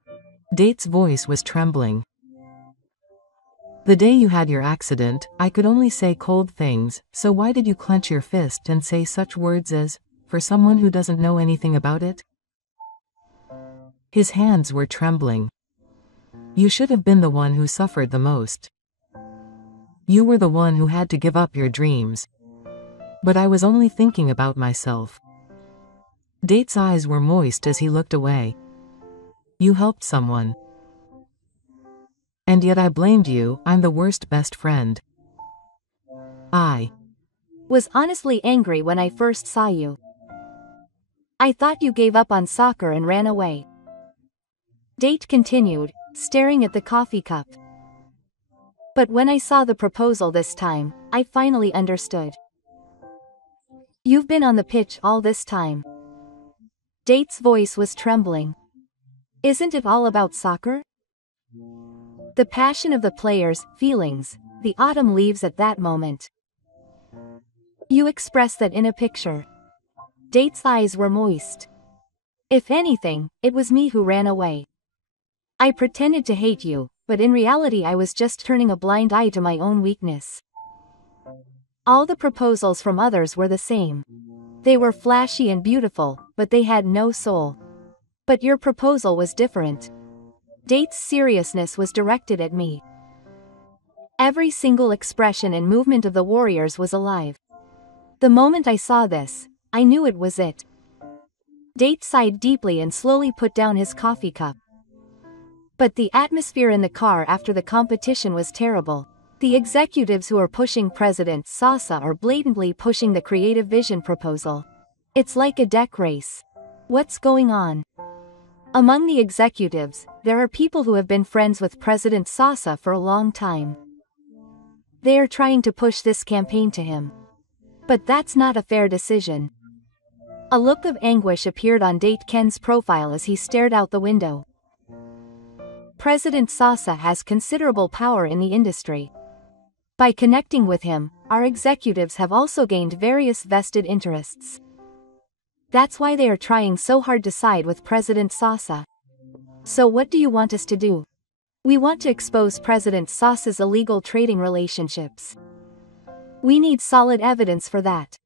Date's voice was trembling. The day you had your accident, I could only say cold things, so why did you clench your fist and say such words as, for someone who doesn't know anything about it? His hands were trembling. You should have been the one who suffered the most. You were the one who had to give up your dreams. But I was only thinking about myself. Date's eyes were moist as he looked away. You helped someone. And yet I blamed you. I'm the worst best friend. I was honestly angry when I first saw you. I thought you gave up on soccer and ran away. Date continued, staring at the coffee cup. But when I saw the proposal this time, I finally understood. You've been on the pitch all this time. Date's voice was trembling. Isn't it all about soccer? The passion of the players, feelings, the autumn leaves at that moment. You expressed that in a picture. Date's eyes were moist. If anything, it was me who ran away. I pretended to hate you, but in reality I was just turning a blind eye to my own weakness. All the proposals from others were the same. They were flashy and beautiful, but they had no soul. But your proposal was different. Date's seriousness was directed at me. Every single expression and movement of the warriors was alive. The moment I saw this, I knew it was it. Date sighed deeply and slowly put down his coffee cup. But the atmosphere in the car after the competition was terrible. The executives who are pushing President Sasa are blatantly pushing the creative vision proposal. It's like a deck race. What's going on? Among the executives, there are people who have been friends with President Sasa for a long time. They are trying to push this campaign to him. But that's not a fair decision. A look of anguish appeared on Date Ken's profile as he stared out the window. President Sasa has considerable power in the industry. By connecting with him, our executives have also gained various vested interests. That's why they are trying so hard to side with President Sasa. So what do you want us to do? We want to expose President Sasa's illegal trading relationships. We need solid evidence for that.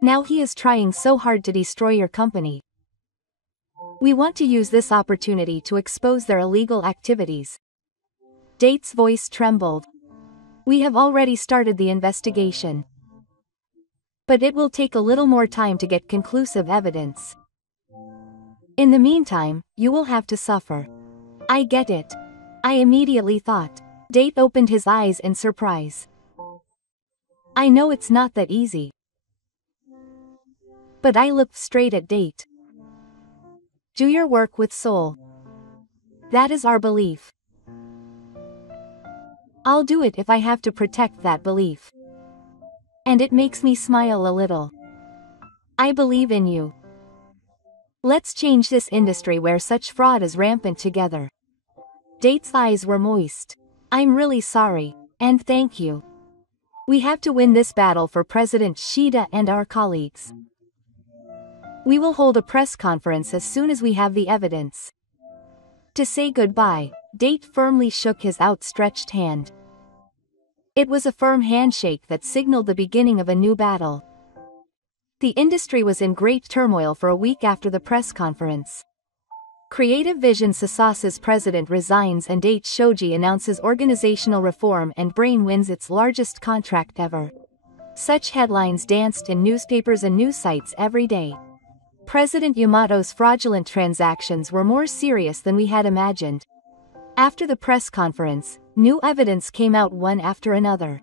Now he is trying so hard to destroy your company. We want to use this opportunity to expose their illegal activities. Date's voice trembled. We have already started the investigation. But it will take a little more time to get conclusive evidence. In the meantime, you will have to suffer. I get it. I immediately thought. Date opened his eyes in surprise. I know it's not that easy. But I looked straight at Date. Do your work with soul. That is our belief. I'll do it if I have to protect that belief. And it makes me smile a little. I believe in you. Let's change this industry where such fraud is rampant together. Date's eyes were moist. I'm really sorry, and thank you. We have to win this battle for President Shida and our colleagues. We will hold a press conference as soon as we have the evidence. To say goodbye, Date firmly shook his outstretched hand. It was a firm handshake that signaled the beginning of a new battle. The industry was in great turmoil for a week after the press conference. Creative Vision Sasa's president resigns and Date Shoji announces organizational reform and Brain wins its largest contract ever. Such headlines danced in newspapers and news sites every day. President Yamato's fraudulent transactions were more serious than we had imagined. After the press conference, new evidence came out one after another.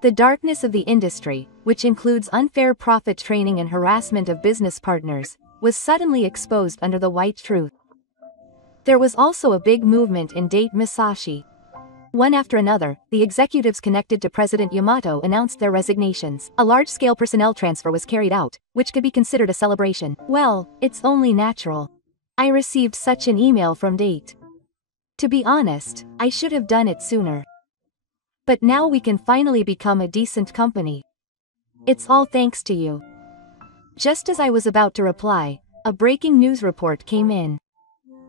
The darkness of the industry, which includes unfair profit training and harassment of business partners, was suddenly exposed under the white truth. There was also a big movement in Date Masashi. One after another, the executives connected to President Yamato announced their resignations. A large-scale personnel transfer was carried out, which could be considered a celebration. Well, it's only natural. I received such an email from Date. To be honest, I should have done it sooner. But now we can finally become a decent company. It's all thanks to you. Just as I was about to reply, a breaking news report came in.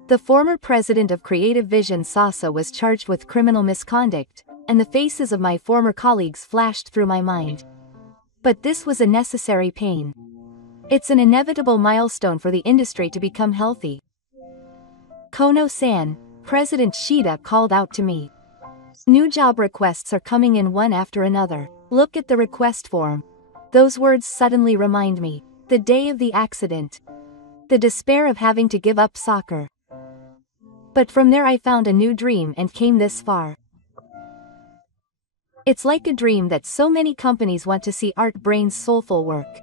The former president of Creative Vision Sasa was charged with criminal misconduct, and the faces of my former colleagues flashed through my mind. But this was a necessary pain. It's an inevitable milestone for the industry to become healthy. Kono-san, President Shida called out to me. New job requests are coming in one after another. Look at the request form. Those words suddenly remind me. The day of the accident. The despair of having to give up soccer. But from there I found a new dream and came this far. It's like a dream that so many companies want to see Art Brain's soulful work.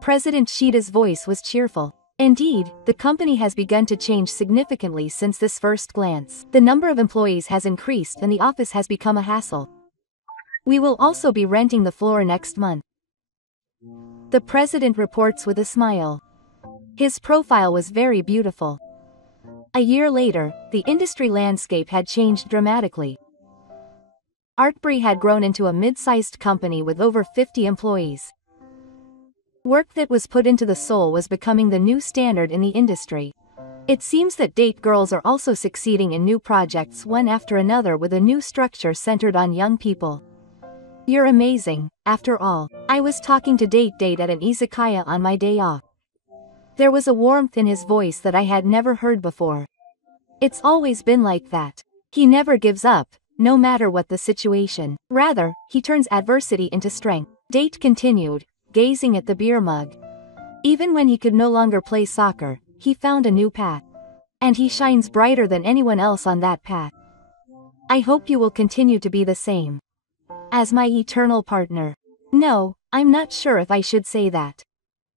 President Shida's voice was cheerful. Indeed, the company has begun to change significantly since this first glance. The number of employees has increased and the office has become a hassle. We will also be renting the floor next month. The president reports with a smile. His profile was very beautiful. A year later, the industry landscape had changed dramatically. Artbury had grown into a mid-sized company with over 50 employees. Work that was put into the soul was becoming the new standard in the industry. It seems that Date girls are also succeeding in new projects one after another with a new structure centered on young people. You're amazing, after all. I was talking to Date at an izakaya on my day off. There was a warmth in his voice that I had never heard before. It's always been like that. He never gives up, no matter what the situation. Rather, he turns adversity into strength. Date continued, gazing at the beer mug. Even when he could no longer play soccer, he found a new path. And he shines brighter than anyone else on that path. I hope you will continue to be the same. As my eternal partner. No, I'm not sure if I should say that.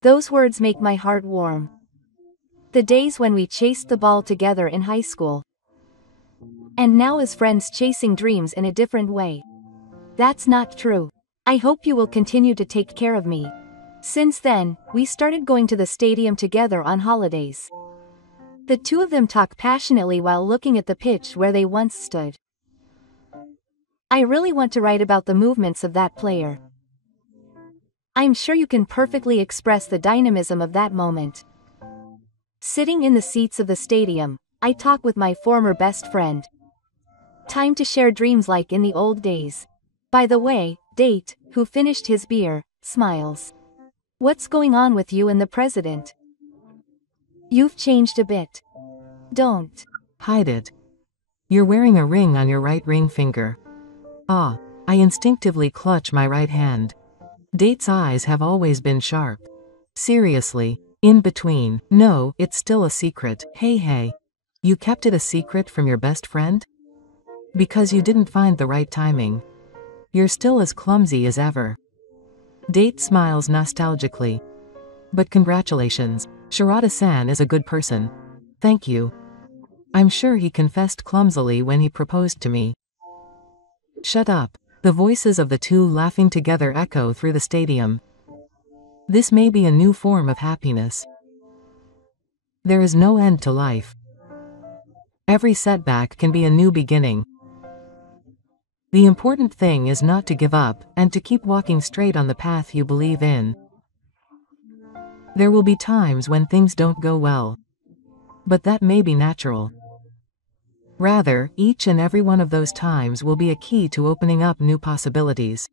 Those words make my heart warm. The days when we chased the ball together in high school. And now as friends chasing dreams in a different way. That's not true. I hope you will continue to take care of me. Since then, we started going to the stadium together on holidays. The two of them talk passionately while looking at the pitch where they once stood. I really want to write about the movements of that player. I'm sure you can perfectly express the dynamism of that moment. Sitting in the seats of the stadium, I talk with my former best friend. Time to share dreams like in the old days. By the way, Date, who finished his beer, smiles. What's going on with you and the president? You've changed a bit. Don't hide it. You're wearing a ring on your right ring finger. Ah, I instinctively clutch my right hand. Date's eyes have always been sharp. Seriously, in between. No, it's still a secret. Hey, you kept it a secret from your best friend? Because you didn't find the right timing. You're still as clumsy as ever. Date smiles nostalgically. But congratulations, Shirata-san is a good person. Thank you. I'm sure he confessed clumsily when he proposed to me. Shut up. The voices of the two laughing together echo through the stadium. This may be a new form of happiness. There is no end to life. Every setback can be a new beginning. The important thing is not to give up, and to keep walking straight on the path you believe in. There will be times when things don't go well. But that may be natural. Rather, each and every one of those times will be a key to opening up new possibilities.